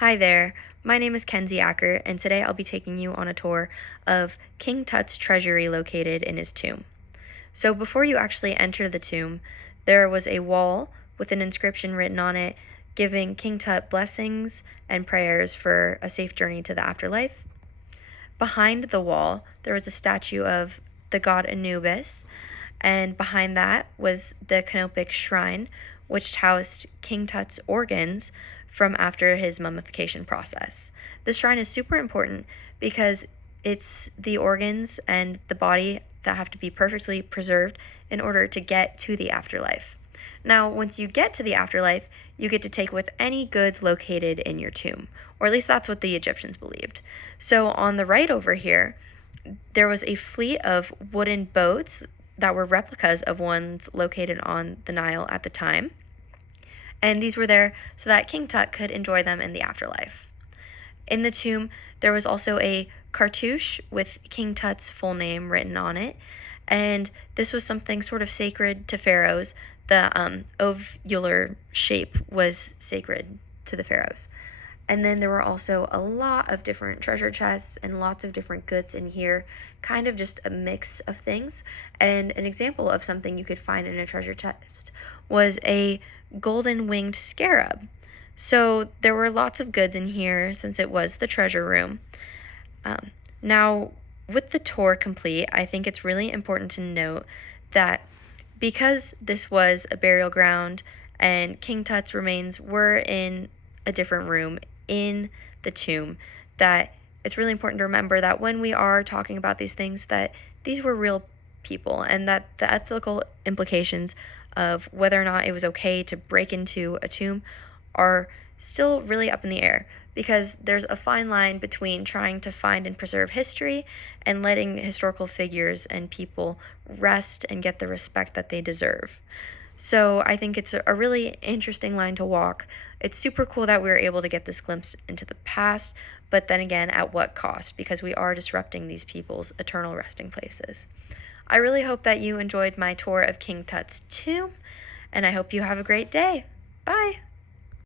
Hi there, my name is Kenzie Acker, and today I'll be taking you on a tour of King Tut's treasury located in his tomb. So before you actually enter the tomb, there was a wall with an inscription written on it giving King Tut blessings and prayers for a safe journey to the afterlife. Behind the wall, there was a statue of the god Anubis, and behind that was the canopic shrine, which housed King Tut's organs from after his mummification process. This shrine is super important because it's the organs and the body that have to be perfectly preserved in order to get to the afterlife. Now, once you get to the afterlife, you get to take with any goods located in your tomb, or at least that's what the Egyptians believed. So on the right over here, there was a fleet of wooden boats that were replicas of ones located on the Nile at the time. And these were there so that King Tut could enjoy them in the afterlife. In the tomb, there was also a cartouche with King Tut's full name written on it, and this was something sort of sacred to pharaohs. The ovular shape was sacred to the pharaohs. And then there were also a lot of different treasure chests and lots of different goods in here, kind of just a mix of things. And an example of something you could find in a treasure chest was a golden winged scarab. So there were lots of goods in here since it was the treasure room. Now, with the tour complete, I think it's really important to note that because this was a burial ground and King Tut's remains were in a different room in the tomb, that it's really important to remember that when we are talking about these things, that these were real people and that the ethical implications of whether or not it was okay to break into a tomb are still really up in the air, because there's a fine line between trying to find and preserve history and letting historical figures and people rest and get the respect that they deserve. So I think it's a really interesting line to walk. It's super cool that we were able to get this glimpse into the past, but then again, at what cost? Because we are disrupting these people's eternal resting places. I really hope that you enjoyed my tour of King Tut's tomb, and I hope you have a great day. Bye!